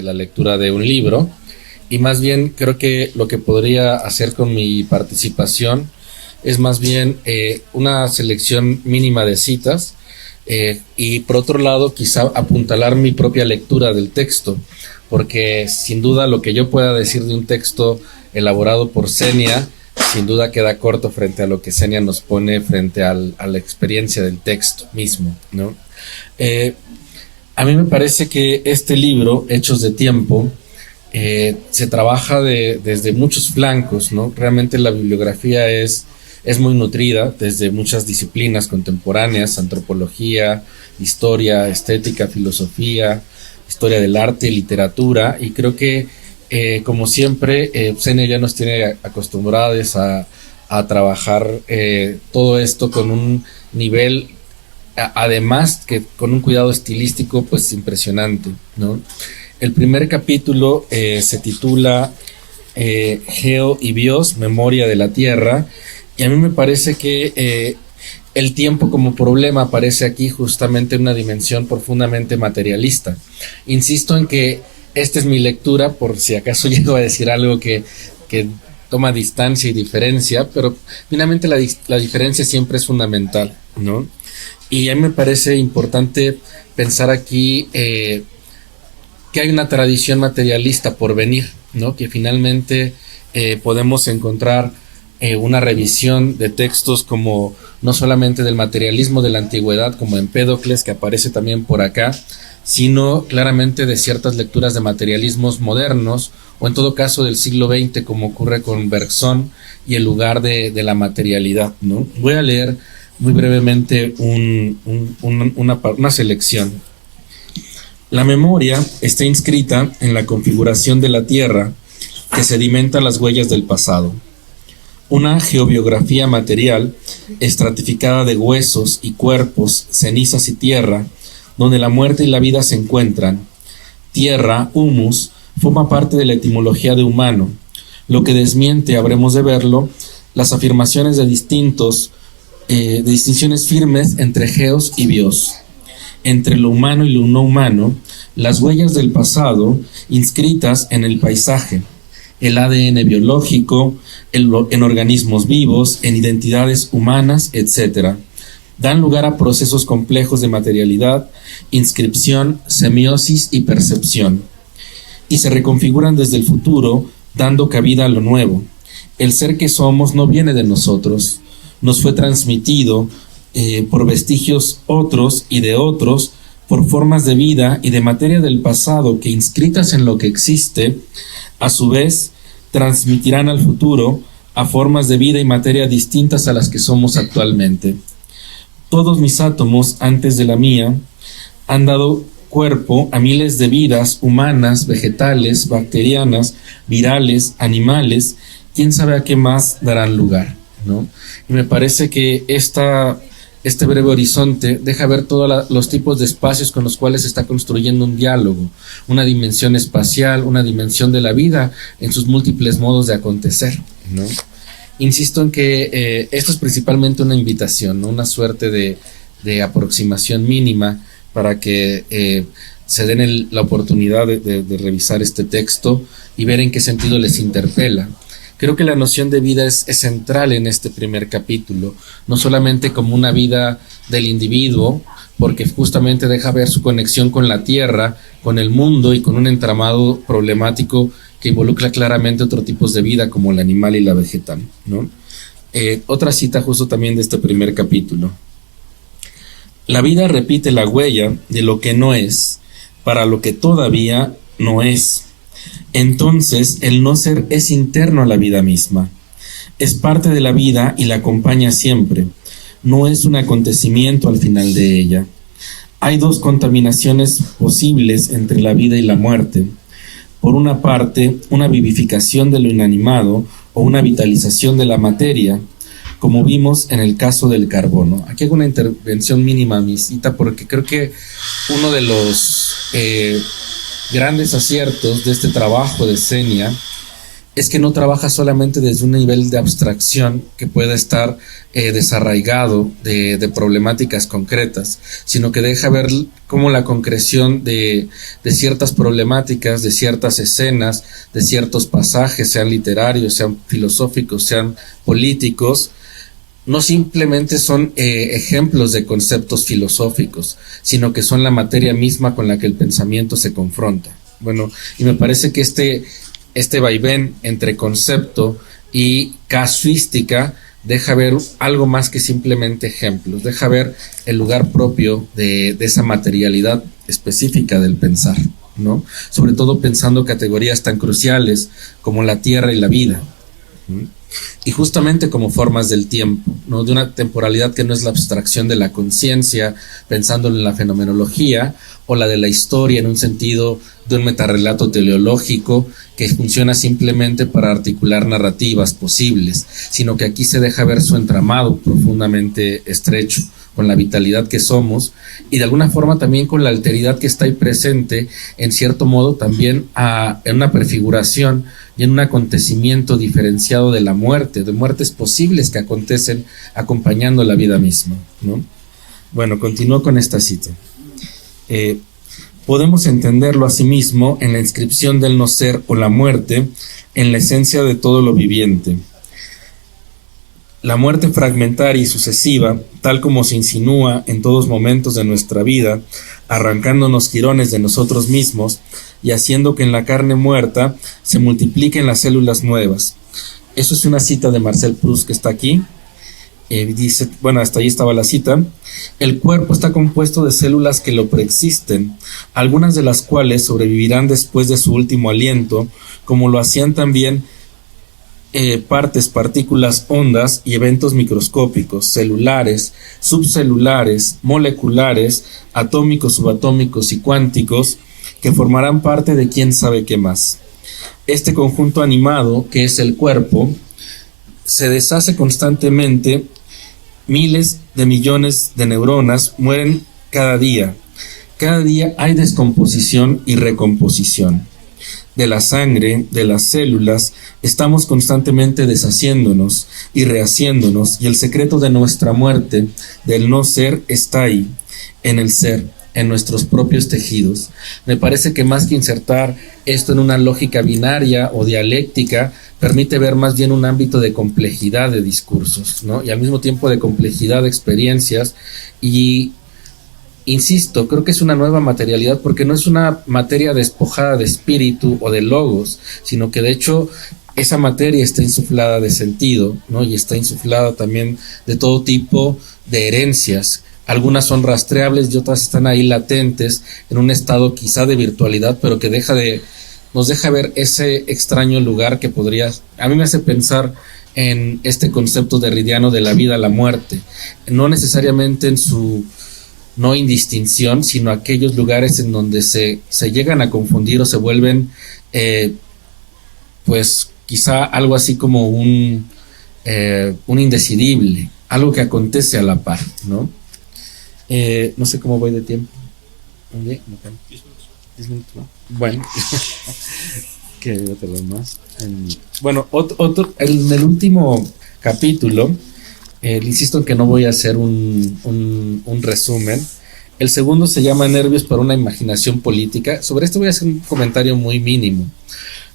de la lectura de un libro, y más bien creo que lo que podría hacer con mi participación es más bien una selección mínima de citas, y por otro lado quizá apuntalar mi propia lectura del texto, porque sin duda lo que yo pueda decir de un texto elaborado por Senia sin duda queda corto frente a lo que Senia nos pone frente a la experiencia del texto mismo, ¿no? Eh, a mí me parece que este libro, Hechos de Tiempo, se trabaja desde muchos flancos, ¿no? Realmente la bibliografía es muy nutrida desde muchas disciplinas contemporáneas: antropología, historia, estética, filosofía, historia del arte, literatura, y creo que como siempre, Senia ya nos tiene acostumbrados a trabajar todo esto con un nivel, además que con un cuidado estilístico pues impresionante, ¿no? El primer capítulo se titula Geo y Bios, Memoria de la Tierra, y a mí me parece que el tiempo como problema aparece aquí justamente en una dimensión profundamente materialista. Insisto en que esta es mi lectura, por si acaso llego a decir algo que toma distancia y diferencia, pero finalmente la diferencia siempre es fundamental, ¿no? Y a mí me parece importante pensar aquí que hay una tradición materialista por venir, ¿no? Que finalmente podemos encontrar una revisión de textos como no solamente del materialismo de la antigüedad, como Empédocles, que aparece también por acá, sino claramente de ciertas lecturas de materialismos modernos, o en todo caso del siglo XX, como ocurre con Bergson y el lugar de la materialidad, ¿no? Voy a leer muy brevemente una selección. La memoria está inscrita en la configuración de la Tierra que sedimenta las huellas del pasado. Una geobiografía material estratificada de huesos y cuerpos, cenizas y tierra, donde la muerte y la vida se encuentran. Tierra, humus, forma parte de la etimología de humano, lo que desmiente, habremos de verlo, las afirmaciones de distinciones firmes entre geos y bios. Entre lo humano y lo no humano, las huellas del pasado inscritas en el paisaje, el ADN biológico, en organismos vivos, en identidades humanas, etc. Dan lugar a procesos complejos de materialidad, inscripción, semiosis y percepción, y se reconfiguran desde el futuro, dando cabida a lo nuevo. El ser que somos no viene de nosotros, nos fue transmitido por vestigios otros y de otros, por formas de vida y de materia del pasado que, inscritas en lo que existe, a su vez transmitirán al futuro a formas de vida y materia distintas a las que somos actualmente. Todos mis átomos, antes de la mía, han dado cuerpo a miles de vidas humanas, vegetales, bacterianas, virales, animales, quién sabe a qué más darán lugar, ¿no? Y me parece que este breve horizonte deja ver todos los tipos de espacios con los cuales se está construyendo un diálogo, una dimensión espacial, una dimensión de la vida en sus múltiples modos de acontecer, ¿no? Insisto en que esto es principalmente una invitación, ¿no? Una suerte de aproximación mínima para que se den la oportunidad de revisar este texto y ver en qué sentido les interpela. Creo que la noción de vida es central en este primer capítulo, no solamente como una vida del individuo, porque justamente deja ver su conexión con la tierra, con el mundo y con un entramado problemático que involucra claramente otros tipos de vida como el animal y la vegetal, ¿no? Otra cita justo también de este primer capítulo. La vida repite la huella de lo que no es, para lo que todavía no es. Entonces, el no ser es interno a la vida misma. Es parte de la vida y la acompaña siempre. No es un acontecimiento al final de ella. Hay dos contaminaciones posibles entre la vida y la muerte. Por una parte, una vivificación de lo inanimado o una vitalización de la materia, como vimos en el caso del carbono. Aquí hago una intervención mínima a mi cita porque creo que uno de los grandes aciertos de este trabajo de Senia es que no trabaja solamente desde un nivel de abstracción que pueda estar desarraigado de problemáticas concretas, sino que deja ver cómo la concreción de ciertas problemáticas, de ciertas escenas, de ciertos pasajes, sean literarios, sean filosóficos, sean políticos, no simplemente son ejemplos de conceptos filosóficos, sino que son la materia misma con la que el pensamiento se confronta. Bueno, y me parece que este vaivén entre concepto y casuística deja ver algo más que simplemente ejemplos, deja ver el lugar propio de esa materialidad específica del pensar, ¿no? Sobre todo pensando categorías tan cruciales como la tierra y la vida, ¿sí? Y justamente como formas del tiempo, ¿no? De una temporalidad que no es la abstracción de la conciencia, pensándolo en la fenomenología, o la de la historia en un sentido de un metarrelato teleológico que funciona simplemente para articular narrativas posibles, sino que aquí se deja ver su entramado profundamente estrecho, con la vitalidad que somos y de alguna forma también con la alteridad que está ahí presente, en cierto modo también en una prefiguración y en un acontecimiento diferenciado de la muerte, de muertes posibles que acontecen acompañando la vida misma, ¿no? Bueno, continúo con esta cita. Podemos entenderlo asimismo en la inscripción del no ser o la muerte en la esencia de todo lo viviente. La muerte fragmentaria y sucesiva, tal como se insinúa en todos momentos de nuestra vida, arrancándonos jirones de nosotros mismos y haciendo que en la carne muerta se multipliquen las células nuevas. Eso es una cita de Marcel Proust que está aquí. Dice, bueno, hasta ahí estaba la cita. El cuerpo está compuesto de células que lo preexisten, algunas de las cuales sobrevivirán después de su último aliento, como lo hacían también partículas, ondas y eventos microscópicos, celulares, subcelulares, moleculares, atómicos, subatómicos y cuánticos, que formarán parte de quién sabe qué más. Este conjunto animado, que es el cuerpo, se deshace constantemente. Miles de millones de neuronas mueren cada día. Cada día hay descomposición y recomposición. De la sangre, de las células, estamos constantemente deshaciéndonos y rehaciéndonos, y el secreto de nuestra muerte, del no ser, está ahí, en el ser, en nuestros propios tejidos. Me parece que más que insertar esto en una lógica binaria o dialéctica, permite ver más bien un ámbito de complejidad de discursos, ¿no? Y al mismo tiempo de complejidad de experiencias. Y insisto, creo que es una nueva materialidad porque no es una materia despojada de espíritu o de logos, sino que de hecho esa materia está insuflada de sentido, ¿no? Y está insuflada también de todo tipo de herencias. Algunas son rastreables y otras están ahí latentes en un estado quizá de virtualidad, pero que nos deja ver ese extraño lugar que a mí me hace pensar en este concepto derridiano de la vida a la muerte, no necesariamente en su no indistinción, sino aquellos lugares en donde se llegan a confundir o se vuelven pues quizá algo así como un indecidible, algo que acontece a la par, ¿no? No sé cómo voy de tiempo. ¿10 minutos? Bueno, que otro más. Bueno, en el último capítulo, insisto en que no voy a hacer un resumen. El segundo se llama Nervios para una imaginación política. Sobre esto voy a hacer un comentario muy mínimo.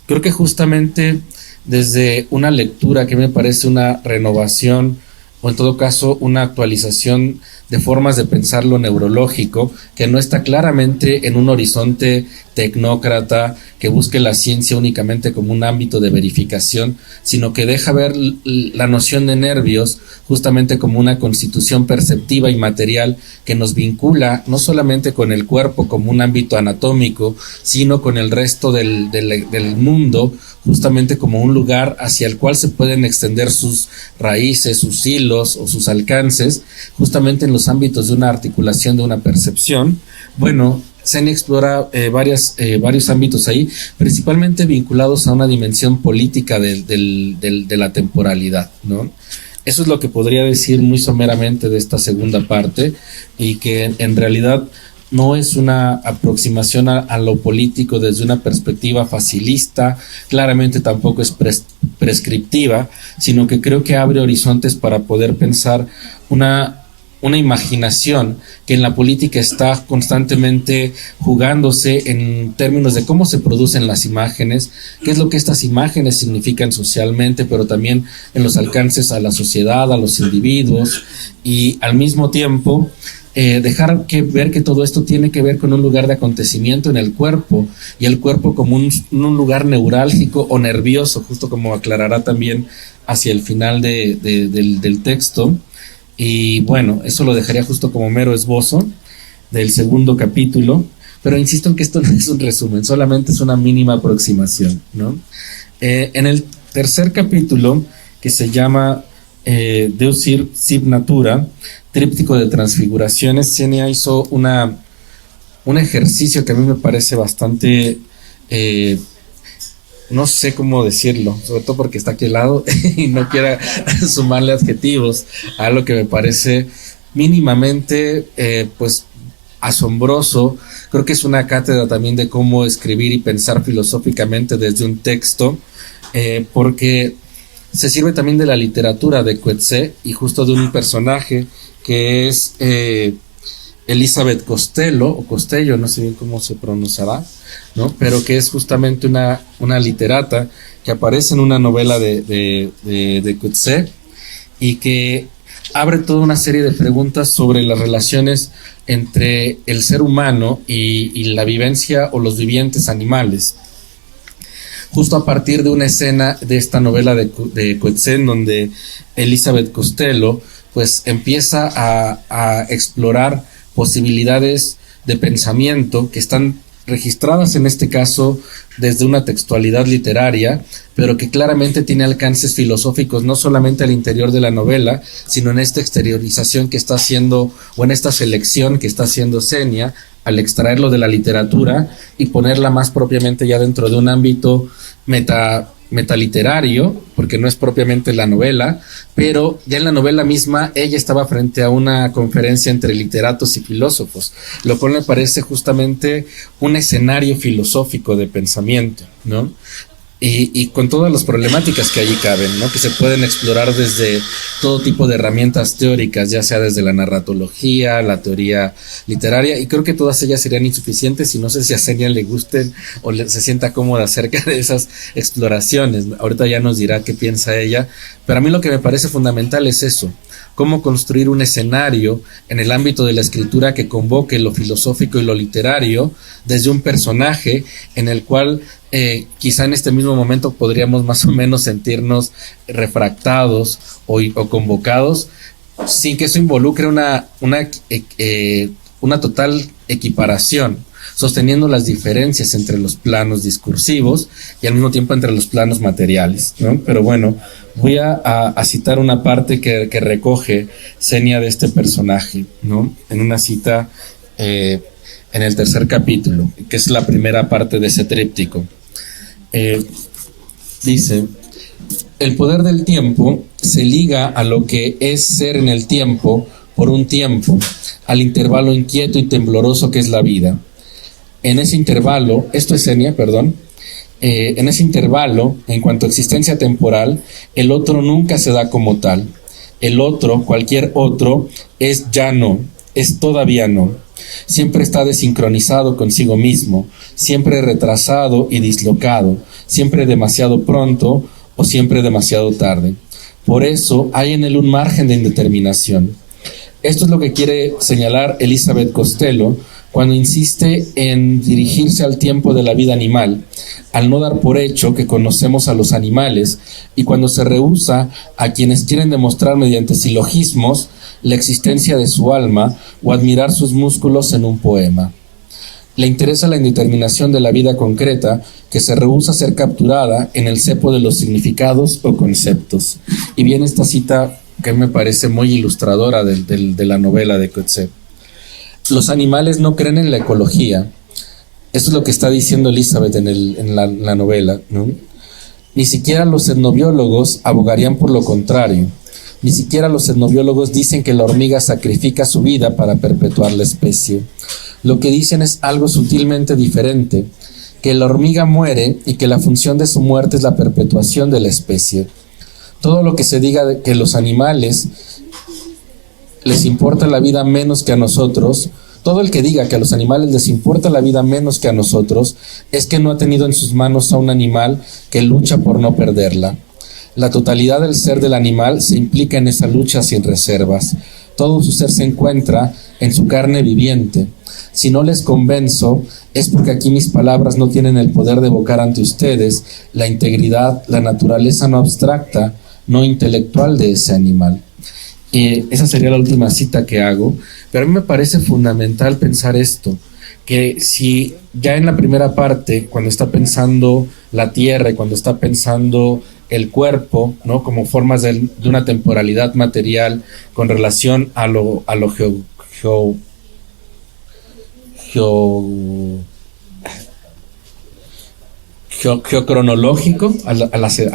Creo que justamente desde una lectura que me parece una renovación, o en todo caso una actualización de formas de pensar lo neurológico, que no está claramente en un horizonte tecnócrata que busque la ciencia únicamente como un ámbito de verificación, sino que deja ver la noción de nervios justamente como una constitución perceptiva y material que nos vincula no solamente con el cuerpo como un ámbito anatómico, sino con el resto del mundo, justamente como un lugar hacia el cual se pueden extender sus raíces, sus hilos o sus alcances, justamente en los ámbitos de una articulación, de una percepción. Bueno, Seny explora varios ámbitos ahí, principalmente vinculados a una dimensión política de la temporalidad, ¿no? Eso es lo que podría decir muy someramente de esta segunda parte, y que en realidad no es una aproximación a lo político desde una perspectiva facilista, claramente tampoco es prescriptiva, sino que creo que abre horizontes para poder pensar una imaginación que en la política está constantemente jugándose en términos de cómo se producen las imágenes, qué es lo que estas imágenes significan socialmente, pero también en los alcances a la sociedad, a los individuos, y al mismo tiempo dejar ver que todo esto tiene que ver con un lugar de acontecimiento en el cuerpo, y el cuerpo como un lugar neurálgico o nervioso, justo como aclarará también hacia el final del texto. Y bueno, eso lo dejaría justo como mero esbozo del segundo capítulo, pero insisto en que esto no es un resumen, solamente es una mínima aproximación, ¿no? En el tercer capítulo, que se llama Deus Sive Natura, tríptico de transfiguraciones, Xenia hizo un ejercicio que a mí me parece bastante, no sé cómo decirlo, sobre todo porque está aquí al lado y no quiera sumarle adjetivos a lo que me parece mínimamente, pues, asombroso. Creo que es una cátedra también de cómo escribir y pensar filosóficamente desde un texto, porque se sirve también de la literatura de Coetzee y justo de un personaje que es Elizabeth Costello, o Costello, no sé bien cómo se pronunciará, ¿no? Pero que es justamente una literata que aparece en una novela de Coetzee y que abre toda una serie de preguntas sobre las relaciones entre el ser humano y la vivencia o los vivientes animales. Justo a partir de una escena de esta novela de Coetzee, en donde Elizabeth Costello pues empieza a explorar posibilidades de pensamiento que están registradas en este caso desde una textualidad literaria, pero que claramente tiene alcances filosóficos no solamente al interior de la novela, sino en esta exteriorización que está haciendo, o en esta selección que está haciendo Xenia al extraerlo de la literatura y ponerla más propiamente ya dentro de un ámbito metaliterario, porque no es propiamente la novela, pero ya en la novela misma ella estaba frente a una conferencia entre literatos y filósofos, lo cual me parece justamente un escenario filosófico de pensamiento, ¿no? Y con todas las problemáticas que allí caben, ¿no? Que se pueden explorar desde todo tipo de herramientas teóricas, ya sea desde la narratología, la teoría literaria, y creo que todas ellas serían insuficientes y no sé si a Xenia le gusten o se sienta cómoda acerca de esas exploraciones. Ahorita ya nos dirá qué piensa ella, pero a mí lo que me parece fundamental es eso: cómo construir un escenario en el ámbito de la escritura que convoque lo filosófico y lo literario desde un personaje en el cual quizá en este mismo momento podríamos más o menos sentirnos refractados o convocados, sin que eso involucre una total equiparación, sosteniendo las diferencias entre los planos discursivos y al mismo tiempo entre los planos materiales, ¿no? Pero bueno, voy a citar una parte que recoge Xenia de este personaje, ¿no? En una cita en el tercer capítulo, que es la primera parte de ese tríptico. Dice: el poder del tiempo se liga a lo que es ser en el tiempo por un tiempo, al intervalo inquieto y tembloroso que es la vida. En ese intervalo, esto es Xenia, perdón, en ese intervalo, en cuanto a existencia temporal, el otro nunca se da como tal. El otro, cualquier otro, es ya no, es todavía no. Siempre está desincronizado consigo mismo, siempre retrasado y dislocado, siempre demasiado pronto o siempre demasiado tarde. Por eso hay en él un margen de indeterminación. Esto es lo que quiere señalar Elizabeth Costello cuando insiste en dirigirse al tiempo de la vida animal, al no dar por hecho que conocemos a los animales, y cuando se rehúsa a quienes quieren demostrar mediante silogismos la existencia de su alma o admirar sus músculos en un poema. Le interesa la indeterminación de la vida concreta que se rehúsa a ser capturada en el cepo de los significados o conceptos. Y viene esta cita que me parece muy ilustradora de la novela de Coetzee. Los animales no creen en la ecología. Esto es lo que está diciendo Elizabeth en la novela, ¿no? Ni siquiera los etnobiólogos abogarían por lo contrario. Ni siquiera los etnobiólogos dicen que la hormiga sacrifica su vida para perpetuar la especie. lo que dicen es algo sutilmente diferente, que la hormiga muere y que la función de su muerte es la perpetuación de la especie. Todo lo que se diga de que los animales les importa la vida menos que a nosotros, todo el que diga que a los animales les importa la vida menos que a nosotros, es que no ha tenido en sus manos a un animal que lucha por no perderla. La totalidad del ser del animal se implica en esa lucha sin reservas. Todo su ser se encuentra en su carne viviente. Si no les convenzo, es porque aquí mis palabras no tienen el poder de evocar ante ustedes la integridad, la naturaleza no abstracta, no intelectual de ese animal. Esa sería la última cita que hago, pero a mí me parece fundamental pensar esto, que si ya en la primera parte, cuando está pensando la tierra y cuando está pensando el cuerpo, ¿no? Como formas de una temporalidad material con relación a lo geo- geocronológico, a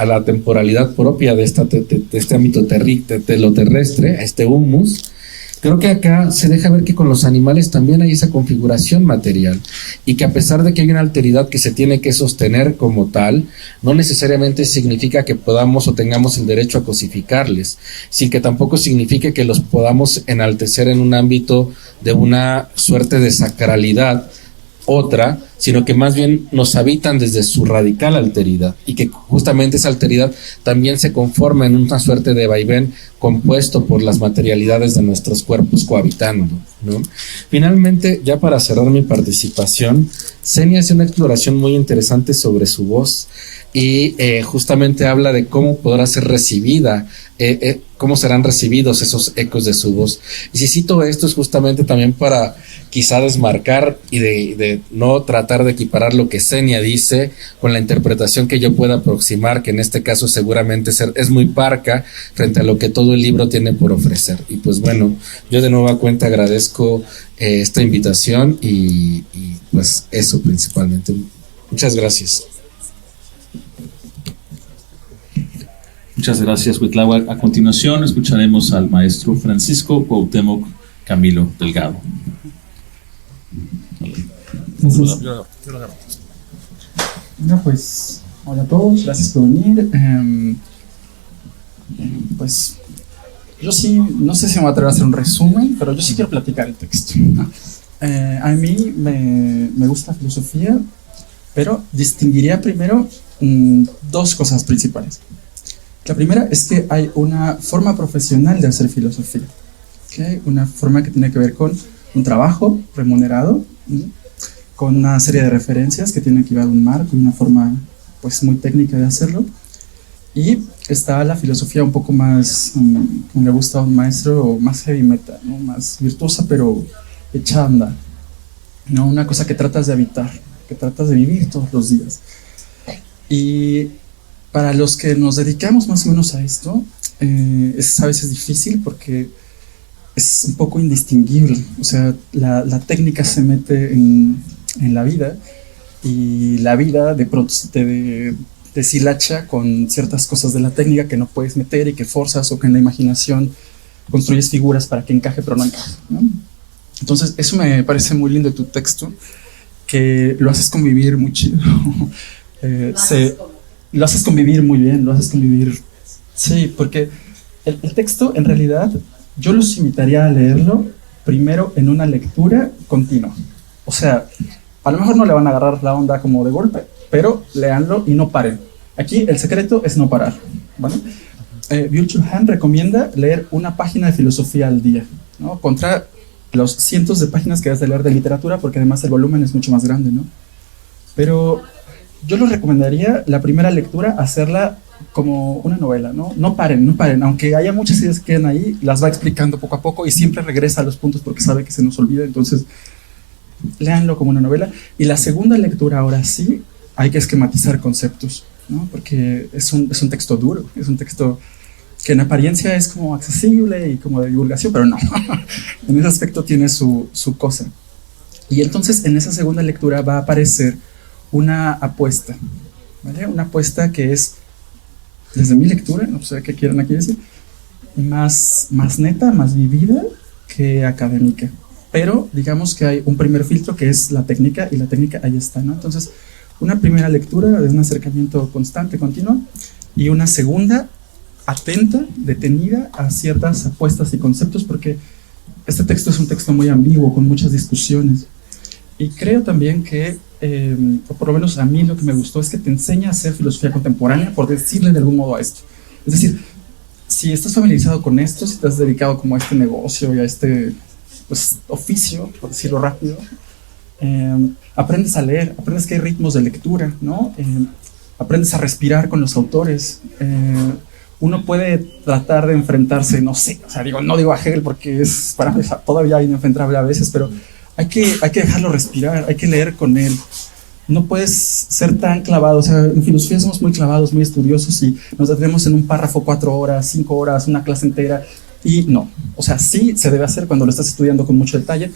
la temporalidad propia de este ámbito de lo terrestre, a este humus. Creo que acá se deja ver que con los animales también hay esa configuración material y que a pesar de que hay una alteridad que se tiene que sostener como tal, no necesariamente significa que podamos o tengamos el derecho a cosificarles, sin que tampoco signifique que los podamos enaltecer en un ámbito de una suerte de sacralidad otra, sino que más bien nos habitan desde su radical alteridad y que justamente esa alteridad también se conforma en una suerte de vaivén compuesto por las materialidades de nuestros cuerpos cohabitando, ¿no? Finalmente, ya para cerrar mi participación, Senia hace una exploración muy interesante sobre su voz y justamente habla de cómo podrá ser recibida, cómo serán recibidos esos ecos de su voz. Y si cito esto es justamente también para quizá desmarcar y de no tratar de equiparar lo que Senia dice con la interpretación que yo pueda aproximar, que en este caso seguramente es muy parca frente a lo que todo el libro tiene por ofrecer. Y pues bueno, yo de nueva cuenta agradezco esta invitación y pues eso principalmente. Muchas gracias. Muchas gracias, Cuitláhuac. A continuación escucharemos al maestro Francisco Cuauhtémoc Camilo Delgado. Entonces, no, pues, hola a todos, gracias por venir. Pues, yo sí, no sé si me voy a atrever a hacer un resumen, pero yo sí quiero platicar el texto. A mí me gusta la filosofía, pero distinguiría primero dos cosas principales. La primera es que hay una forma profesional de hacer filosofía, ¿okay? Una forma que tiene que ver con un trabajo remunerado, con una serie de referencias que tienen que llevar un marco y una forma pues muy técnica de hacerlo. Y está la filosofía un poco más, como le gusta a un maestro, más heavy metal, ¿no? Más virtuosa pero hecha a andar, ¿no? Una cosa que tratas de habitar, que tratas de vivir todos los días. Y para los que nos dedicamos más o menos a esto, es a veces difícil porque es un poco indistinguible. O sea, la técnica se mete en la vida y la vida de pronto te deshilacha con ciertas cosas de la técnica que no puedes meter y que forzas o que en la imaginación construyes figuras para que encaje pero no encaje, ¿no? Entonces eso me parece muy lindo de tu texto, que lo haces convivir muy chido. Lo haces convivir muy bien, lo haces convivir. Sí, porque el texto en realidad yo los invitaría a leerlo primero en una lectura continua. O sea, a lo mejor no le van a agarrar la onda como de golpe, pero léanlo y no paren. Aquí el secreto es no parar, ¿vale? Byung-Chul Han recomienda leer una página de filosofía al día, ¿no? Contra los cientos de páginas que has de leer de literatura, porque además el volumen es mucho más grande, ¿no? Pero yo les recomendaría la primera lectura hacerla como una novela, ¿no? No paren, no paren. Aunque haya muchas ideas que quedan ahí, las va explicando poco a poco y siempre regresa a los puntos porque sabe que se nos olvida. Entonces, léanlo como una novela. Y la segunda lectura, ahora sí, hay que esquematizar conceptos, ¿no? Porque es un texto duro, es un texto que en apariencia es como accesible y como de divulgación, pero no. En ese aspecto tiene su cosa. Y entonces, en esa segunda lectura va a aparecer una apuesta, ¿vale? Una apuesta que es, desde mi lectura, no sé qué quieran aquí decir, más neta, más vivida que académica, pero digamos que hay un primer filtro que es la técnica, y la técnica ahí está, ¿no? Entonces, una primera lectura de un acercamiento constante, continuo, y una segunda atenta, detenida a ciertas apuestas y conceptos, porque este texto es un texto muy ambiguo, con muchas discusiones. Y creo también que, o por lo menos a mí lo que me gustó, es que te enseña a hacer filosofía contemporánea, por decirle de algún modo a esto. Es decir, si estás familiarizado con esto, si te has dedicado como a este negocio y a este, pues, oficio, por decirlo rápido, aprendes a leer, aprendes que hay ritmos de lectura, ¿no? Aprendes a respirar con los autores. Uno puede tratar de enfrentarse, no sé, o sea, no digo a Hegel porque es para mí todavía inenfrentable a veces, pero hay que dejarlo respirar, hay que leer con él. No puedes ser tan clavado, o sea, en filosofía somos muy clavados, muy estudiosos y nos detenemos en un párrafo 4 horas, 5 horas, una clase entera, y no. O sea, sí se debe hacer cuando lo estás estudiando con mucho detalle,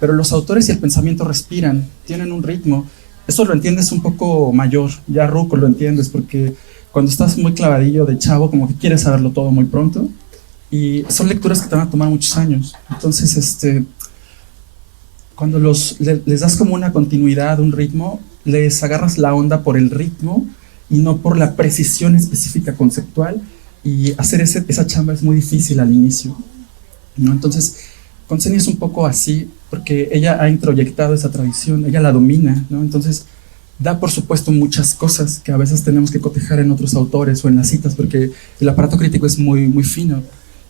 pero los autores y el pensamiento respiran, tienen un ritmo. Eso lo entiendes un poco mayor, ya ruco lo entiendes, porque cuando estás muy clavadillo de chavo, como que quieres saberlo todo muy pronto, y son lecturas que te van a tomar muchos años. Entonces, cuando les das como una continuidad, un ritmo, les agarras la onda por el ritmo y no por la precisión específica conceptual, y hacer esa chamba es muy difícil al inicio, ¿no? Entonces, con Seni es un poco así, porque ella ha introyectado esa tradición, ella la domina, ¿no? Entonces, da por supuesto muchas cosas que a veces tenemos que cotejar en otros autores o en las citas, porque el aparato crítico es muy, muy fino,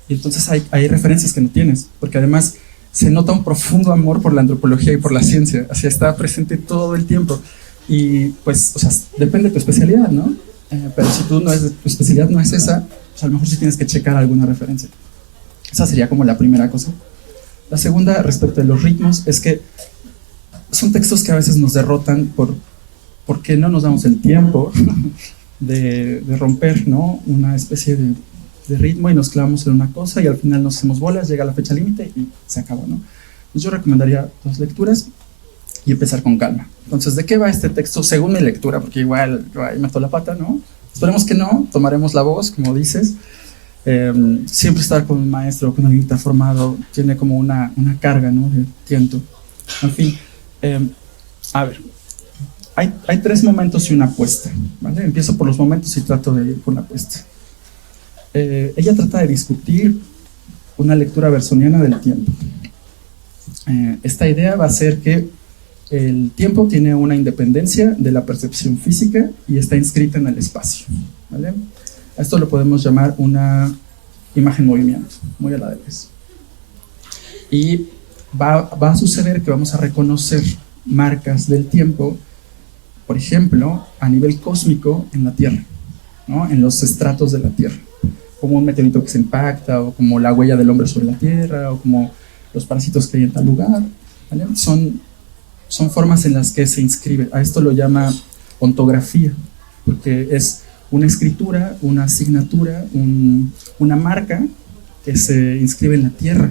y entonces hay referencias que no tienes, porque además se nota un profundo amor por la antropología y por la ciencia, así está presente todo el tiempo, y pues, o sea, depende de tu especialidad, ¿no? Pero si tu especialidad no es esa, pues a lo mejor sí tienes que checar alguna referencia. Esa sería como la primera cosa. La segunda, respecto de los ritmos, es que son textos que a veces nos derrotan porque no nos damos el tiempo de romper, ¿no? Una especie de ritmo, y nos clavamos en una cosa y al final nos hacemos bolas, llega la fecha límite y se acabó, ¿no? Entonces yo recomendaría 2 lecturas y empezar con calma. Entonces, ¿de qué va este texto según mi lectura? Porque igual yo ahí meto la pata, ¿no? Esperemos que no, tomaremos la voz, como dices. Siempre estar con un maestro, con alguien que está formado, tiene como una carga, ¿no? De tiento. En fin, a ver, hay 3 momentos y una apuesta, ¿vale? Empiezo por los momentos y trato de ir por la apuesta. Ella trata de discutir una lectura bersoniana del tiempo. Esta idea va a ser que el tiempo tiene una independencia de la percepción física y está inscrita en el espacio, ¿vale? A esto lo podemos llamar una imagen-movimiento, muy a la vez. Y va a suceder que vamos a reconocer marcas del tiempo, por ejemplo, a nivel cósmico en la Tierra, ¿no? En los estratos de la Tierra, como un meteorito que se impacta, o como la huella del hombre sobre la Tierra, o como los parásitos que hay en tal lugar, ¿vale? Son formas en las que se inscribe. A esto lo llama ontografía, porque es una escritura, una asignatura, una marca que se inscribe en la Tierra.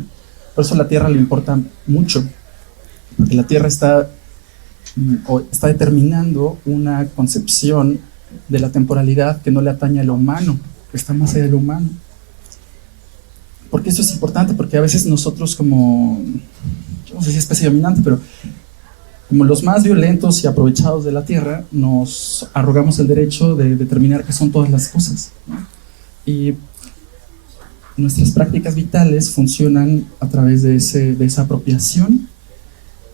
Por eso la Tierra le importa mucho, porque la Tierra está determinando una concepción de la temporalidad que no le atañe a lo humano, que está más allá de lo humano. Porque eso es importante, porque a veces nosotros como, yo no sé si especie dominante, pero como los más violentos y aprovechados de la Tierra, nos arrogamos el derecho de determinar qué son todas las cosas, ¿no? Y nuestras prácticas vitales funcionan a través de esa apropiación,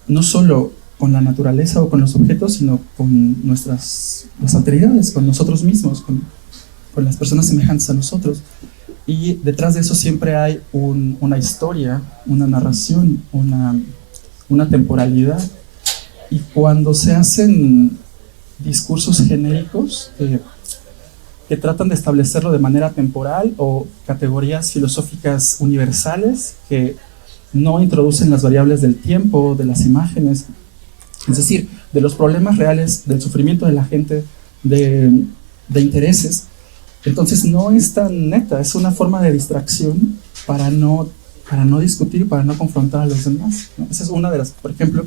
no solo con la naturaleza o con los objetos, sino con las alteridades, con nosotros mismos, con las personas semejantes a nosotros. Y detrás de eso siempre hay una historia, una narración, una temporalidad. Y cuando se hacen discursos genéricos que tratan de establecerlo de manera temporal, o categorías filosóficas universales que no introducen las variables del tiempo, de las imágenes, es decir, de los problemas reales, del sufrimiento de la gente, de intereses, entonces no es tan neta, es una forma de distracción para no discutir, para no confrontar a los demás, ¿no? Esa es una de las, por ejemplo,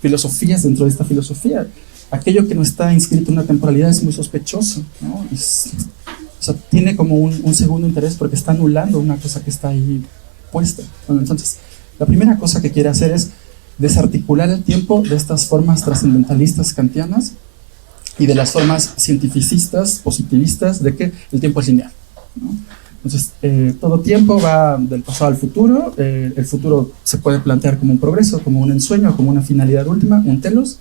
filosofías dentro de esta filosofía. Aquello que no está inscrito en una temporalidad es muy sospechoso, ¿no? O sea, tiene como un segundo interés porque está anulando una cosa que está ahí puesta. Bueno, entonces, la primera cosa que quiere hacer es desarticular el tiempo de estas formas trascendentalistas kantianas y de las formas cientificistas, positivistas, de que el tiempo es lineal, ¿no? Entonces, todo tiempo va del pasado al futuro. El futuro se puede plantear como un progreso, como un ensueño, como una finalidad última, un telos.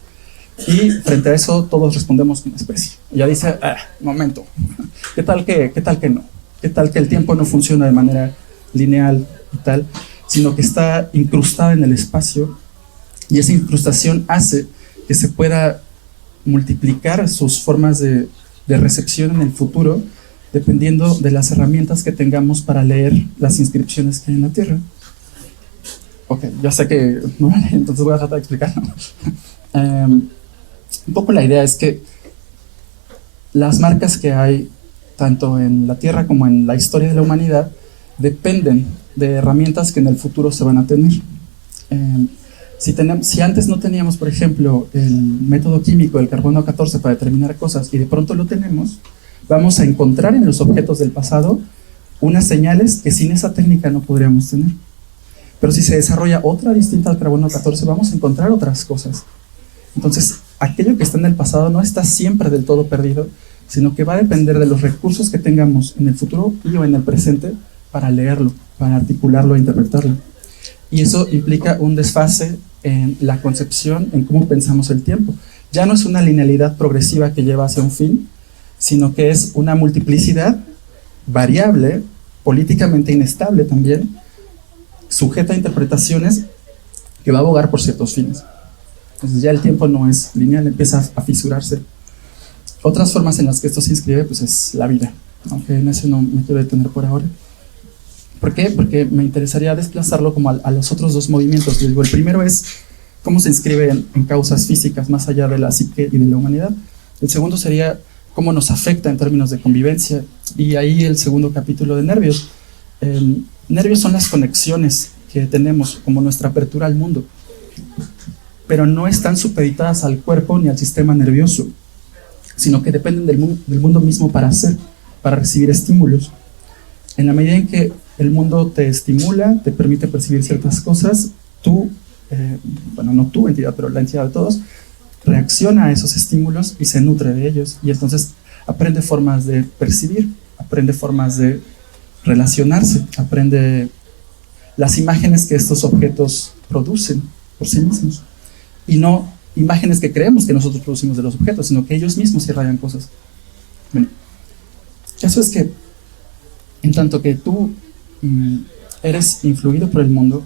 Y frente a eso todos respondemos como especie. Y ya dice, momento, ¿qué tal que no? ¿Qué tal que el tiempo no funciona de manera lineal y tal, sino que está incrustada en el espacio, y esa incrustación hace que se pueda multiplicar sus formas de recepción en el futuro dependiendo de las herramientas que tengamos para leer las inscripciones que hay en la Tierra? Ok, ya sé que no vale, entonces voy a tratar de explicarlo. Un poco la idea es que las marcas que hay tanto en la Tierra como en la historia de la humanidad dependen de herramientas que en el futuro se van a tener. Si antes no teníamos, por ejemplo, el método químico del carbono 14 para determinar cosas y de pronto lo tenemos, vamos a encontrar en los objetos del pasado unas señales que sin esa técnica no podríamos tener. Pero si se desarrolla otra distinta al carbono 14, vamos a encontrar otras cosas. Entonces, aquello que está en el pasado no está siempre del todo perdido, sino que va a depender de los recursos que tengamos en el futuro y o en el presente para leerlo, para articularlo e interpretarlo. Y eso implica un desfase en la concepción, en cómo pensamos el tiempo. Ya no es una linealidad progresiva que lleva hacia un fin, sino que es una multiplicidad variable, políticamente inestable también, sujeta a interpretaciones que va a abogar por ciertos fines. Entonces ya el tiempo no es lineal, empieza a fisurarse. Otras formas en las que esto se inscribe, pues es la vida, aunque en eso no me quiero detener por ahora. ¿Por qué? Porque me interesaría desplazarlo como a los otros dos movimientos. Digo, el primero es cómo se inscribe en causas físicas más allá de la psique y de la humanidad. El segundo sería cómo nos afecta en términos de convivencia. Y ahí el segundo capítulo de nervios. Nervios son las conexiones que tenemos, como nuestra apertura al mundo, pero no están supeditadas al cuerpo ni al sistema nervioso, sino que dependen del mundo mismo para recibir estímulos. En la medida en que el mundo te estimula, te permite percibir ciertas cosas, tú, no tu entidad, pero la entidad de todos, reacciona a esos estímulos y se nutre de ellos, y entonces aprende formas de percibir, aprende formas de relacionarse, aprende las imágenes que estos objetos producen por sí mismos, y no imágenes que creemos que nosotros producimos de los objetos, sino que ellos mismos irradian cosas. Bueno, el caso es que en tanto que tú eres influido por el mundo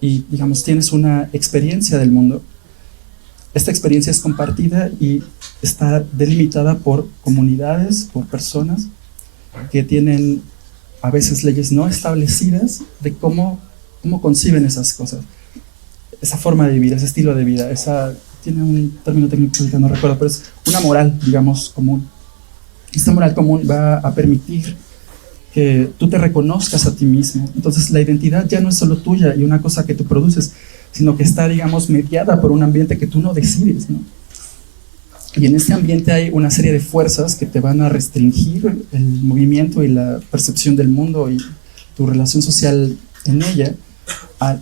y, digamos, tienes una experiencia del mundo, esta experiencia es compartida y está delimitada por comunidades, por personas que tienen a veces leyes no establecidas de cómo conciben esas cosas, esa forma de vivir, ese estilo de vida, tiene un término técnico que no recuerdo, pero es una moral, digamos, común. Esta moral común va a permitir que tú te reconozcas a ti mismo. Entonces la identidad ya no es solo tuya y una cosa que tú produces, sino que está, digamos, mediada por un ambiente que tú no decides, ¿no? Y en este ambiente hay una serie de fuerzas que te van a restringir el movimiento y la percepción del mundo y tu relación social en ella,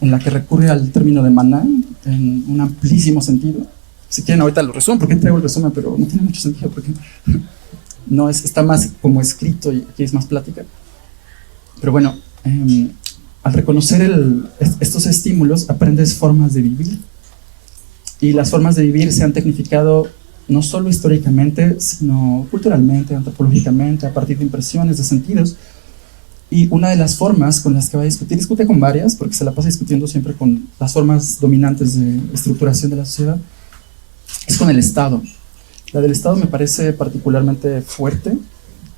en la que recurre al término de maná en un amplísimo sentido. Si quieren ahorita lo resumo, porque traigo el resumen, pero no tiene mucho sentido porque está más como escrito y aquí es más plática. Pero bueno, al reconocer estos estímulos aprendes formas de vivir, y las formas de vivir se han tecnificado no solo históricamente, sino culturalmente, antropológicamente, a partir de impresiones, de sentidos. Y una de las formas con las que va a discute con varias, porque se la pasa discutiendo siempre con las formas dominantes de estructuración de la sociedad, es con el Estado. La del Estado me parece particularmente fuerte,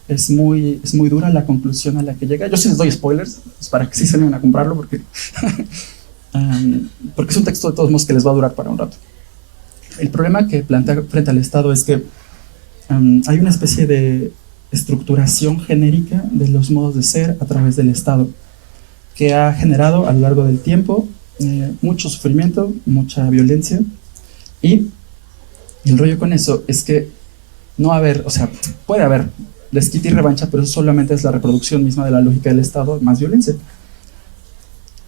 es muy dura la conclusión a la que llega. Yo sí les doy spoilers, pues para que sí se vayan a comprarlo, porque es un texto de todos modos que les va a durar para un rato. El problema que plantea frente al Estado es que hay una especie de estructuración genérica de los modos de ser a través del Estado, que ha generado a lo largo del tiempo mucho sufrimiento, mucha violencia, y el rollo con eso es que puede haber desquite y revancha, pero eso solamente es la reproducción misma de la lógica del Estado, más violencia.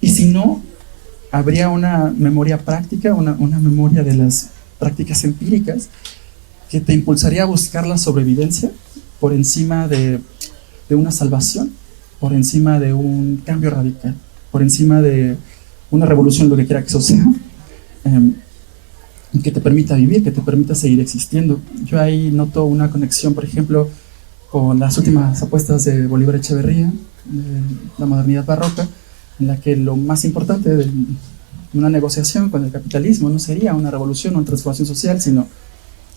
Y si no habría una memoria práctica, una memoria de las prácticas empíricas que te impulsaría a buscar la sobrevivencia por encima de una salvación, por encima de un cambio radical, por encima de una revolución, lo que quiera que eso sea, que te permita vivir, que te permita seguir existiendo. Yo ahí noto una conexión, por ejemplo, con las últimas apuestas de Bolívar Echeverría, de la modernidad barroca, en la que lo más importante de una negociación con el capitalismo no sería una revolución o una transformación social, sino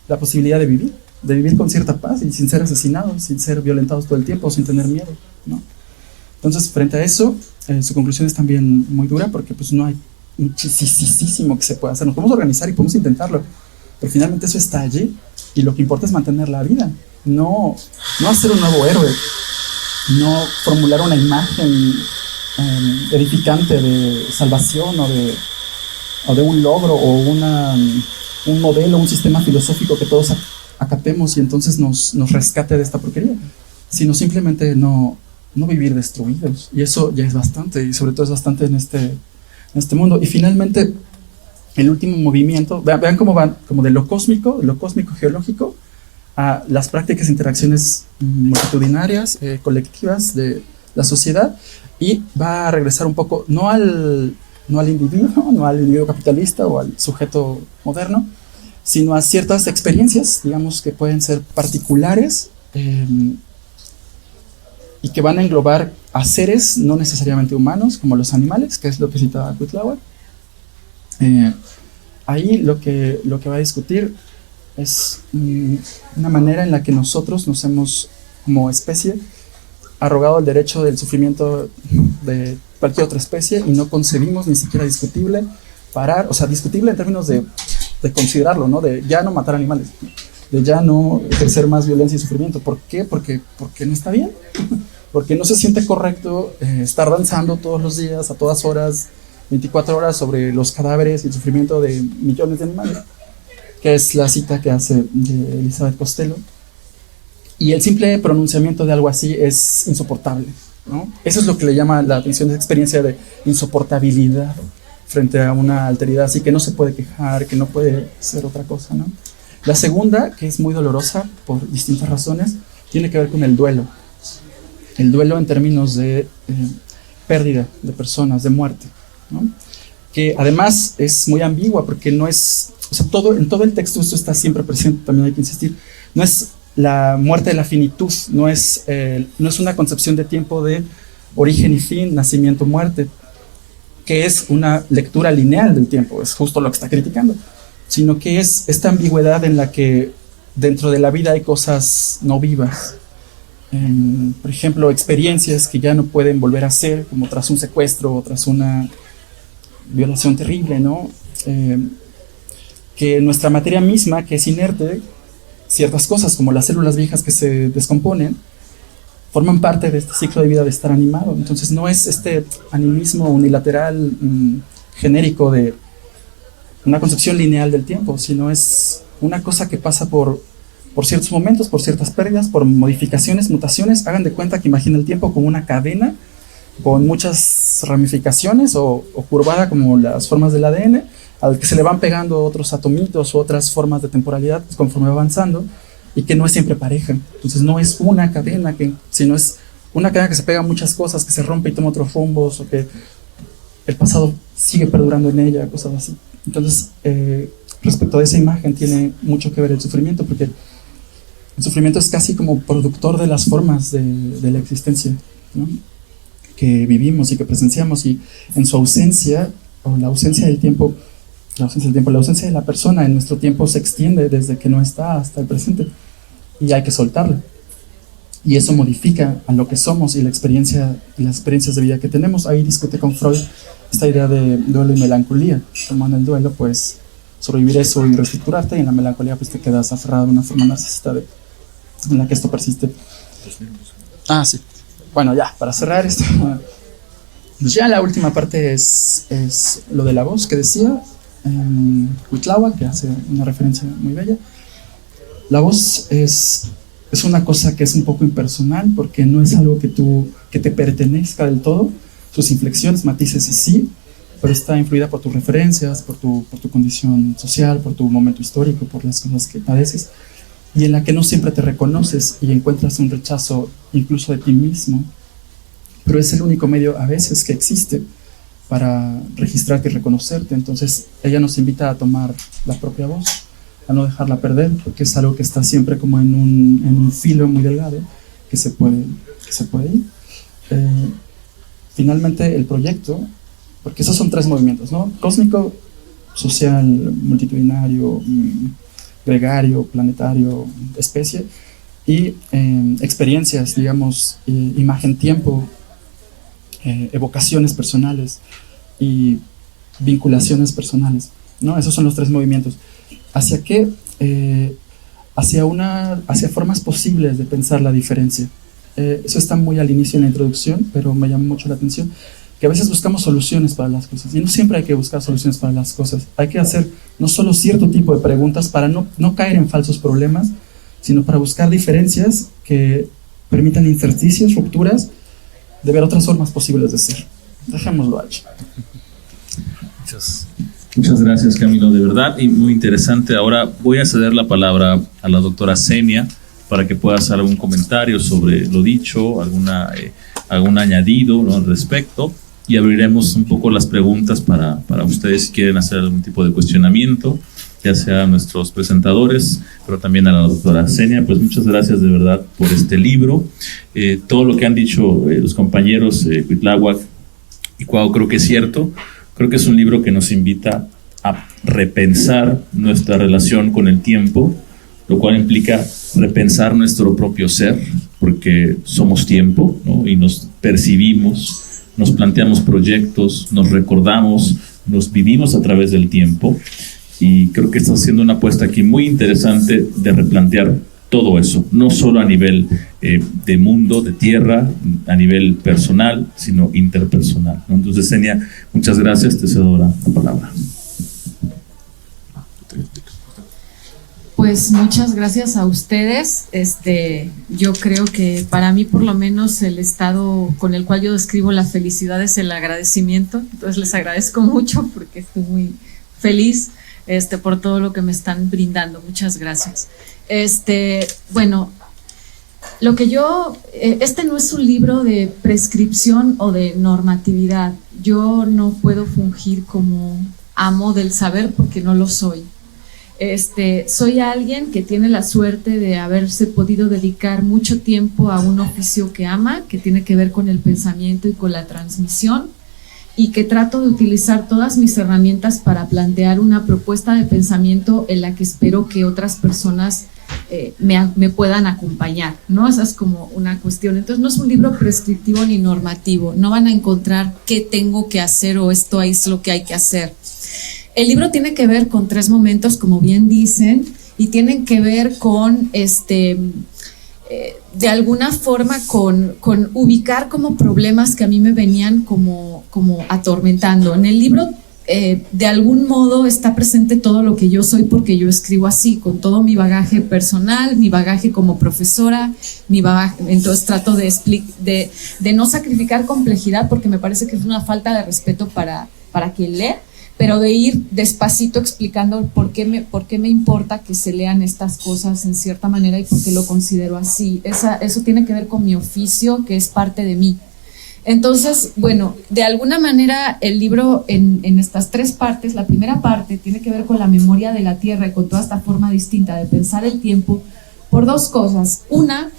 la posibilidad de vivir con cierta paz y sin ser asesinados, sin ser violentados todo el tiempo, sin tener miedo, ¿no? Entonces, frente a eso, su conclusión es también muy dura porque pues no hay muchísimo que se pueda hacer. Nos podemos organizar y podemos intentarlo, pero finalmente eso está allí y lo que importa es mantener la vida, no hacer un nuevo héroe, no formular una imagen edificante de salvación o de un logro o un modelo, un sistema filosófico que todos acatemos y entonces nos rescate de esta porquería, sino simplemente no vivir destruidos. Y eso ya es bastante, y sobre todo es bastante en este mundo. Y finalmente, el último movimiento, vean cómo van, como de lo cósmico geológico, a las prácticas e interacciones multitudinarias, colectivas de la sociedad, y va a regresar un poco, no al individuo capitalista o al sujeto moderno, sino a ciertas experiencias, digamos, que pueden ser particulares, y que van a englobar a seres no necesariamente humanos, como los animales, que es lo que citaba Kutlauer. Ahí lo que va a discutir es una manera en la que nosotros nos hemos, como especie, arrogado el derecho del sufrimiento de cualquier otra especie y no concebimos ni siquiera discutible discutible en términos de considerarlo, ¿no? De ya no matar animales, de ya no ejercer más violencia y sufrimiento. ¿Por qué? Porque no está bien. Porque no se siente correcto estar danzando todos los días, a todas horas, 24 horas sobre los cadáveres y el sufrimiento de millones de animales, que es la cita que hace de Elizabeth Costello. Y el simple pronunciamiento de algo así es insoportable, ¿no? Eso es lo que le llama la atención, esa experiencia de insoportabilidad frente a una alteridad así que no se puede quejar, que no puede ser otra cosa, ¿no? La segunda, que es muy dolorosa por distintas razones, tiene que ver con el duelo. El duelo en términos de pérdida de personas, de muerte, ¿no? Que además es muy ambigua porque no es, o sea, en todo el texto esto está siempre presente, también hay que insistir, no es la muerte de la finitud, no es una concepción de tiempo de origen y fin, nacimiento, muerte, que es una lectura lineal del tiempo, es justo lo que está criticando, sino que es esta ambigüedad en la que dentro de la vida hay cosas no vivas. Por ejemplo, experiencias que ya no pueden volver a ser, como tras un secuestro o tras una violación terrible, ¿no? Que nuestra materia misma, que es inerte, ciertas cosas como las células viejas que se descomponen, forman parte de este ciclo de vida de estar animado. Entonces no es este animismo unilateral genérico de una concepción lineal del tiempo, sino es una cosa que pasa por ciertos momentos, por ciertas pérdidas, por modificaciones, mutaciones. Hagan de cuenta que imaginen el tiempo como una cadena con muchas ramificaciones o curvada como las formas del ADN, al que se le van pegando otros atomitos u otras formas de temporalidad pues, conforme va avanzando, y que no es siempre pareja. Entonces no es una cadena, sino es una cadena que se pega a muchas cosas, que se rompe y toma otros rumbos, o que el pasado sigue perdurando en ella, cosas así. Entonces, respecto a esa imagen tiene mucho que ver el sufrimiento, porque el sufrimiento es casi como productor de las formas de la existencia, ¿no? Que vivimos y que presenciamos, y en su ausencia, o la ausencia del tiempo, la ausencia de la persona en nuestro tiempo se extiende desde que no está hasta el presente, y hay que soltarlo. Y eso modifica a lo que somos y las experiencias de vida que tenemos. Ahí discute con Freud esta idea de duelo y melancolía. Como en el duelo, pues, sobrevivir eso y reestructurarte, y en la melancolía, pues, te quedas aferrado a una forma narcisista en la que esto persiste. Sí. Bueno, ya, para cerrar esto, pues ya la última parte es lo de la voz que decía Kutlauer, que hace una referencia muy bella. La voz es una cosa que es un poco impersonal, porque no es algo que te pertenezca del todo. Sus inflexiones, matices sí, pero está influida por tus referencias, por tu condición social, por tu momento histórico, por las cosas que padeces, y en la que no siempre te reconoces y encuentras un rechazo incluso de ti mismo, pero es el único medio a veces que existe para registrarte y reconocerte. Entonces ella nos invita a tomar la propia voz, a no dejarla perder, porque es algo que está siempre como en un filo muy delgado que se puede ir. Finalmente el proyecto, porque esos son 3 movimientos, ¿no? Cósmico, social, multitudinario, gregario, planetario, especie, y experiencias, digamos, imagen-tiempo, evocaciones personales y vinculaciones personales, ¿no? Esos son los 3 movimientos. ¿Hacia qué? Hacia formas posibles de pensar la diferencia. Eso está muy al inicio en la introducción, pero me llama mucho la atención que a veces buscamos soluciones para las cosas, y no siempre hay que buscar soluciones para las cosas. Hay que hacer no solo cierto tipo de preguntas para no caer en falsos problemas, sino para buscar diferencias que permitan intersticios, rupturas, de ver otras formas posibles de ser. Dejémoslo allí. Muchas gracias, Camilo, de verdad, y muy interesante. Ahora voy a ceder la palabra a la doctora Xenia para que pueda hacer algún comentario sobre lo dicho, algún añadido, ¿no?, al respecto, y abriremos un poco las preguntas para ustedes si quieren hacer algún tipo de cuestionamiento, ya sea a nuestros presentadores, pero también a la doctora Xenia. Pues muchas gracias de verdad por este libro. Todo lo que han dicho los compañeros Cuitláhuac y Cuau creo que es cierto. Creo que es un libro que nos invita a repensar nuestra relación con el tiempo, lo cual implica repensar nuestro propio ser, porque somos tiempo, ¿no? Y nos percibimos, nos planteamos proyectos, nos recordamos, nos vivimos a través del tiempo, y creo que está haciendo una apuesta aquí muy interesante de replantear todo eso, no solo a nivel de mundo, de tierra, a nivel personal, sino interpersonal, ¿no? Entonces, Xenia, muchas gracias, te cedo la palabra. Pues muchas gracias a ustedes. Yo creo que para mí, por lo menos, el estado con el cual yo describo la felicidad es el agradecimiento. Entonces les agradezco mucho porque estoy muy feliz por todo lo que me están brindando. Muchas gracias. Bueno, lo que este no es un libro de prescripción o de normatividad. Yo no puedo fungir como amo del saber porque no lo soy. Soy alguien que tiene la suerte de haberse podido dedicar mucho tiempo a un oficio que ama, que tiene que ver con el pensamiento y con la transmisión, y que trato de utilizar todas mis herramientas para plantear una propuesta de pensamiento en la que espero que otras personas me puedan acompañar, ¿no? Esa es como una cuestión. Entonces no es un libro prescriptivo ni normativo, no van a encontrar qué tengo que hacer o esto es lo que hay que hacer. El libro tiene que ver con 3 momentos, como bien dicen, y tienen que ver con, de alguna forma, con ubicar como problemas que a mí me venían como atormentando. En el libro, de algún modo, está presente todo lo que yo soy porque yo escribo así, con todo mi bagaje personal, mi bagaje como profesora, mi bagaje. Entonces trato de no sacrificar complejidad porque me parece que es una falta de respeto para quien lee, pero de ir despacito explicando por qué me importa que se lean estas cosas en cierta manera y por qué lo considero así. Eso tiene que ver con mi oficio, que es parte de mí. Entonces, bueno, de alguna manera el libro en estas 3 partes, la primera parte tiene que ver con la memoria de la Tierra y con toda esta forma distinta de pensar el tiempo por 2 cosas. Una,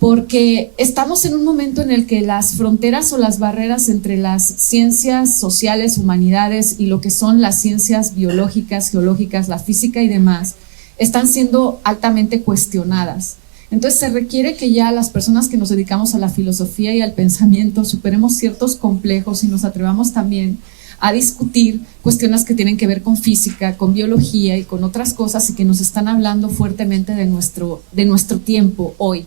porque estamos en un momento en el que las fronteras o las barreras entre las ciencias sociales, humanidades y lo que son las ciencias biológicas, geológicas, la física y demás, están siendo altamente cuestionadas. Entonces se requiere que ya las personas que nos dedicamos a la filosofía y al pensamiento superemos ciertos complejos y nos atrevamos también a discutir cuestiones que tienen que ver con física, con biología y con otras cosas y que nos están hablando fuertemente de nuestro tiempo hoy.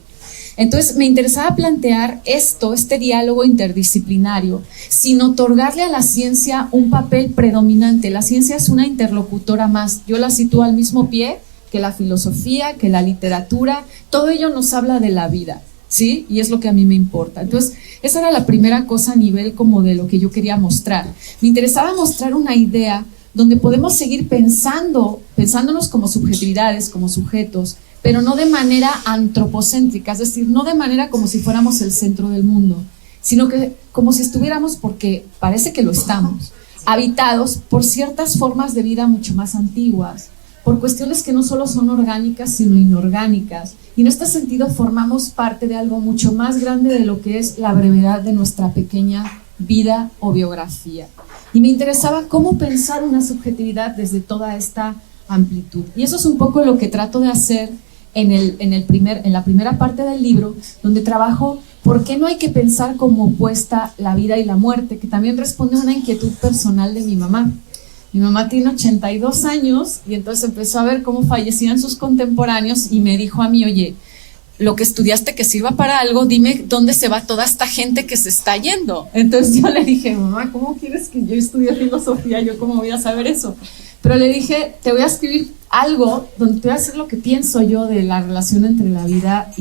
Entonces me interesaba plantear este diálogo interdisciplinario, sin otorgarle a la ciencia un papel predominante. La ciencia es una interlocutora más, yo la sitúo al mismo pie que la filosofía, que la literatura, todo ello nos habla de la vida. ¿sí? Y es lo que a mí me importa. Entonces, esa era la primera cosa a nivel como de lo que yo quería mostrar. Me interesaba mostrar una idea donde podemos seguir pensándonos como subjetividades, como sujetos, pero no de manera antropocéntrica, es decir, no de manera como si fuéramos el centro del mundo, sino que como si estuviéramos, porque parece que lo estamos, habitados por ciertas formas de vida mucho más antiguas, por cuestiones que no solo son orgánicas, sino inorgánicas. Y en este sentido formamos parte de algo mucho más grande de lo que es la brevedad de nuestra pequeña vida o biografía. Y me interesaba cómo pensar una subjetividad desde toda esta amplitud. Y eso es un poco lo que trato de hacer en la primera parte del libro, donde trabajo por qué no hay que pensar como opuesta la vida y la muerte, que también responde a una inquietud personal de mi mamá. Mi mamá tiene 82 años y entonces empezó a ver cómo fallecían sus contemporáneos y me dijo a mí, oye, lo que estudiaste que sirva para algo, dime dónde se va toda esta gente que se está yendo. Entonces yo le dije, mamá, ¿cómo quieres que yo estudie filosofía? ¿Yo cómo voy a saber eso? Pero le dije, te voy a escribir algo donde te voy a decir lo que pienso yo de la relación entre la vida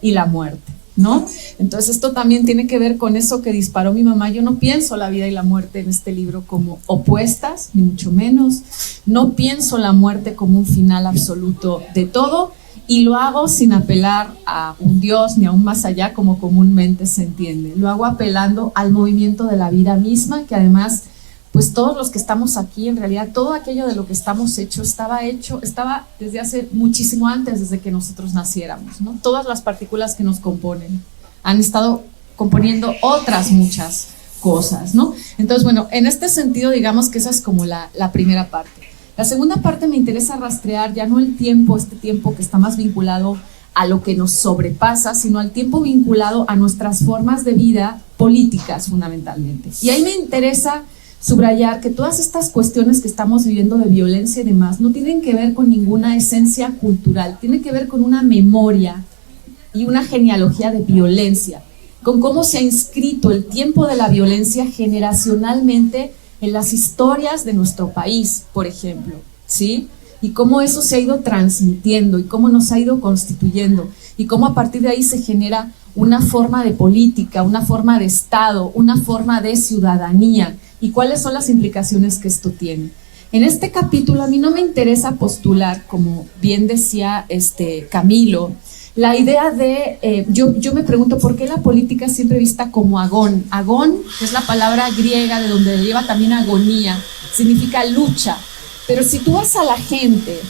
y la muerte, ¿no? Entonces esto también tiene que ver con eso que disparó mi mamá. Yo no pienso la vida y la muerte en este libro como opuestas, ni mucho menos. No pienso la muerte como un final absoluto de todo, y lo hago sin apelar a un Dios ni a un más allá como comúnmente se entiende. Lo hago apelando al movimiento de la vida misma, que además, pues todos los que estamos aquí, en realidad todo aquello de lo que estamos estaba desde hace muchísimo antes, desde que nosotros naciéramos, ¿no? Todas las partículas que nos componen han estado componiendo otras muchas cosas, ¿no? Entonces, bueno, en este sentido, digamos que esa es como la primera parte. La segunda parte me interesa rastrear ya no el tiempo, este tiempo que está más vinculado a lo que nos sobrepasa, sino al tiempo vinculado a nuestras formas de vida políticas fundamentalmente. Y ahí me interesa subrayar que todas estas cuestiones que estamos viviendo de violencia y demás no tienen que ver con ninguna esencia cultural, tienen que ver con una memoria y una genealogía de violencia, con cómo se ha inscrito el tiempo de la violencia generacionalmente en las historias de nuestro país, por ejemplo, ¿sí? Y cómo eso se ha ido transmitiendo y cómo nos ha ido constituyendo y cómo a partir de ahí se genera una forma de política, una forma de Estado, una forma de ciudadanía y cuáles son las implicaciones que esto tiene. En este capítulo a mí no me interesa postular, como bien decía Camilo, la idea de, yo me pregunto por qué la política es siempre vista como agón. Agón, que es la palabra griega de donde deriva también agonía, significa lucha. Pero si tú vas a la gente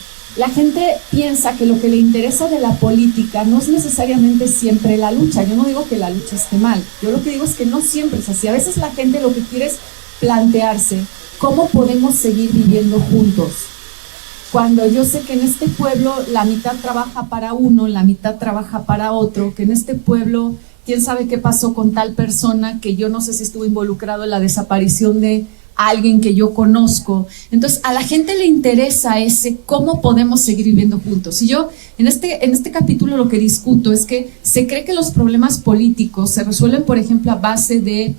piensa que lo que le interesa de la política no es necesariamente siempre la lucha. Yo no digo que la lucha esté mal, yo lo que digo es que no siempre es así. A veces la gente lo que quiere es plantearse cómo podemos seguir viviendo juntos. Cuando yo sé que en este pueblo la mitad trabaja para uno, la mitad trabaja para otro, que en este pueblo quién sabe qué pasó con tal persona, que yo no sé si estuvo involucrado en la desaparición de alguien que yo conozco. Entonces a la gente le interesa cómo podemos seguir viviendo juntos. Y yo en este capítulo lo que discuto es que se cree que los problemas políticos se resuelven, por ejemplo, a base de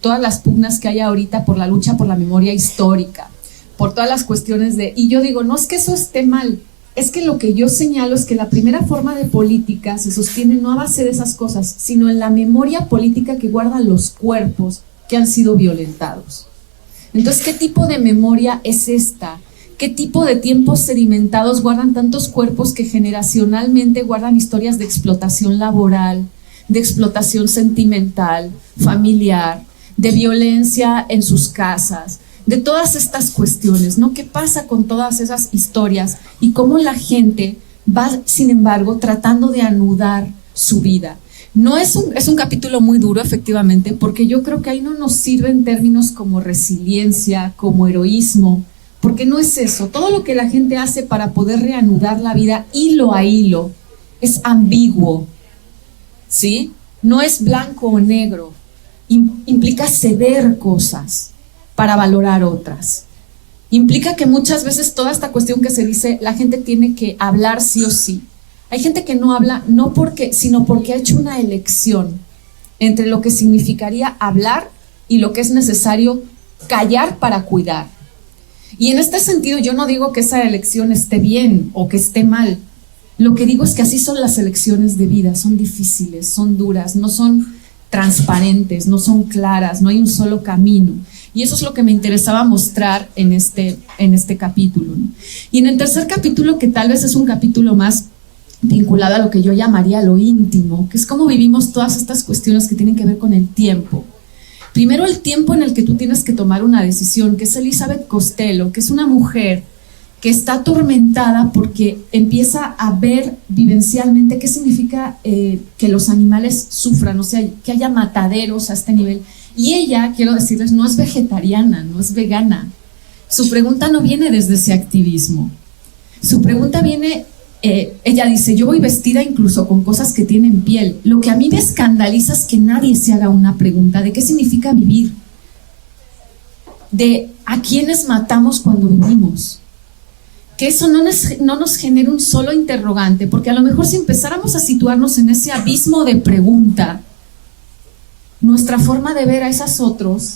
todas las pugnas que hay ahorita por la lucha por la memoria histórica, por todas las cuestiones y yo digo, no es que eso esté mal, es que lo que yo señalo es que la primera forma de política se sostiene no a base de esas cosas, sino en la memoria política que guardan los cuerpos que han sido violentados. Entonces, ¿qué tipo de memoria es esta? ¿Qué tipo de tiempos sedimentados guardan tantos cuerpos que generacionalmente guardan historias de explotación laboral, de explotación sentimental, familiar, de violencia en sus casas, de todas estas cuestiones, ¿no? ¿Qué pasa con todas esas historias y cómo la gente va, sin embargo, tratando de anudar su vida? No es un capítulo muy duro, efectivamente, porque yo creo que ahí no nos sirven términos como resiliencia, como heroísmo, porque no es eso. Todo lo que la gente hace para poder reanudar la vida hilo a hilo es ambiguo, ¿sí? No es blanco o negro, implica ceder cosas para valorar otras. Implica que muchas veces toda esta cuestión que se dice, la gente tiene que hablar sí o sí. Hay gente que no habla, sino porque ha hecho una elección entre lo que significaría hablar y lo que es necesario callar para cuidar. Y en este sentido yo no digo que esa elección esté bien o que esté mal. Lo que digo es que así son las elecciones de vida, son difíciles, son duras, no son transparentes, no son claras, no hay un solo camino. Y eso es lo que me interesaba mostrar en este capítulo, ¿no? Y en el tercer capítulo, que tal vez es un capítulo más vinculado a lo que yo llamaría lo íntimo, que es cómo vivimos todas estas cuestiones que tienen que ver con el tiempo. Primero, el tiempo en el que tú tienes que tomar una decisión, que es Elizabeth Costello, que es una mujer que está atormentada porque empieza a ver vivencialmente qué significa que los animales sufran, o sea, que haya mataderos a este nivel. Y ella, quiero decirles, no es vegetariana, no es vegana. Su pregunta no viene desde ese activismo. Su pregunta viene, ella dice, yo voy vestida incluso con cosas que tienen piel. Lo que a mí me escandaliza es que nadie se haga una pregunta de qué significa vivir, de a quiénes matamos cuando vivimos. Que eso no nos genere un solo interrogante, porque a lo mejor si empezáramos a situarnos en ese abismo de pregunta, nuestra forma de ver a esos otros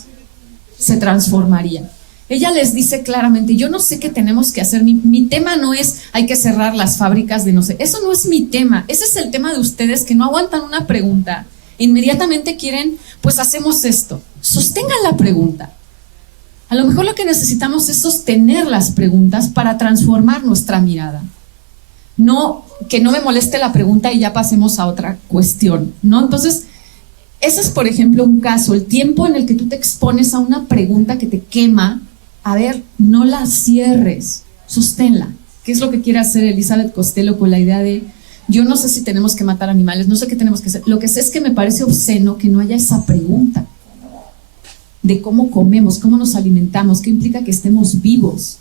se transformaría. Ella les dice claramente, yo no sé qué tenemos que hacer, mi tema no es hay que cerrar las fábricas de no sé, eso no es mi tema, ese es el tema de ustedes que no aguantan una pregunta, inmediatamente quieren, pues hacemos esto, sostengan la pregunta. A lo mejor lo que necesitamos es sostener las preguntas para transformar nuestra mirada. No, que no me moleste la pregunta y ya pasemos a otra cuestión, ¿no? Entonces, ese es, por ejemplo, un caso, el tiempo en el que tú te expones a una pregunta que te quema, a ver, no la cierres, sosténla. ¿Qué es lo que quiere hacer Elizabeth Costello con la idea de, yo no sé si tenemos que matar animales, no sé qué tenemos que hacer, lo que sé es que me parece obsceno que no haya esa pregunta de cómo comemos, cómo nos alimentamos, qué implica que estemos vivos.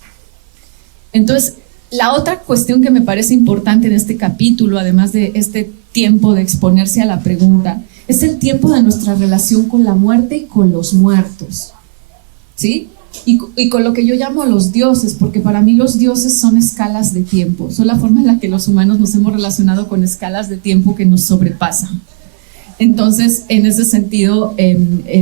Entonces, la otra cuestión que me parece importante en este capítulo, además de este tiempo de exponerse a la pregunta, es el tiempo de nuestra relación con la muerte y con los muertos, ¿sí? Y con lo que yo llamo los dioses, porque para mí los dioses son escalas de tiempo, son la forma en la que los humanos nos hemos relacionado con escalas de tiempo que nos sobrepasan. Entonces, en ese sentido,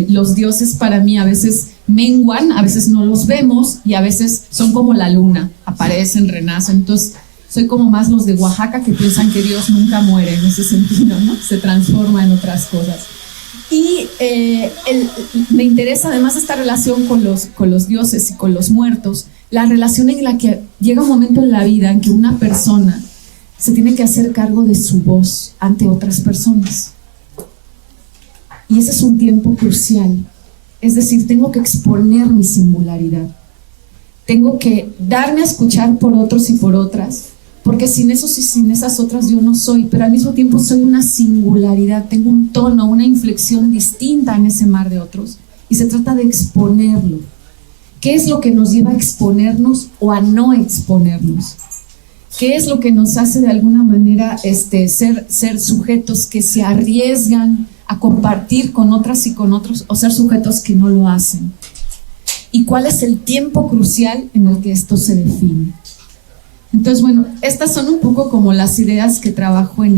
los dioses para mí a veces menguan, a veces no los vemos y a veces son como la luna, aparecen, renacen. Entonces, soy como más los de Oaxaca que piensan que Dios nunca muere en ese sentido, ¿no? Se transforma en otras cosas. Y me interesa además esta relación con los dioses y con los muertos, la relación en la que llega un momento en la vida en que una persona se tiene que hacer cargo de su voz ante otras personas. Y ese es un tiempo crucial. Es decir, tengo que exponer mi singularidad. Tengo que darme a escuchar por otros y por otras, porque sin esos y sin esas otras yo no soy, pero al mismo tiempo soy una singularidad, tengo un tono, una inflexión distinta en ese mar de otros, y se trata de exponerlo. ¿Qué es lo que nos lleva a exponernos o a no exponernos? ¿Qué es lo que nos hace de alguna manera ser sujetos que se arriesgan a compartir con otras y con otros, o ser sujetos que no lo hacen? ¿Y cuál es el tiempo crucial en el que esto se define? Entonces, bueno, estas son un poco como las ideas que trabajo en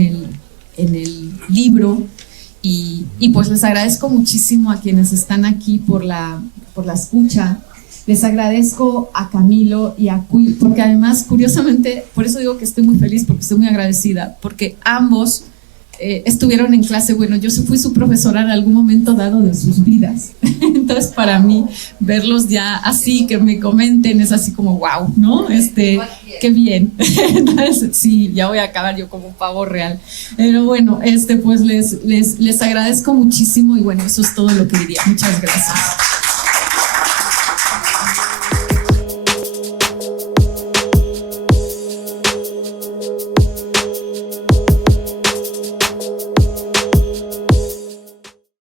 el libro y pues les agradezco muchísimo a quienes están aquí por la escucha. Les agradezco a Camilo y a Cui, porque además, curiosamente, por eso digo que estoy muy feliz, porque estoy muy agradecida, porque ambos estuvieron en clase. Bueno, yo fui su profesora en algún momento dado de sus vidas. Entonces, para mí, verlos ya así, que me comenten, es así como wow, ¿no? Qué bien. Entonces, sí, ya voy a acabar yo como un pavo real. Pero bueno, pues les agradezco muchísimo y bueno, eso es todo lo que diría. Muchas gracias.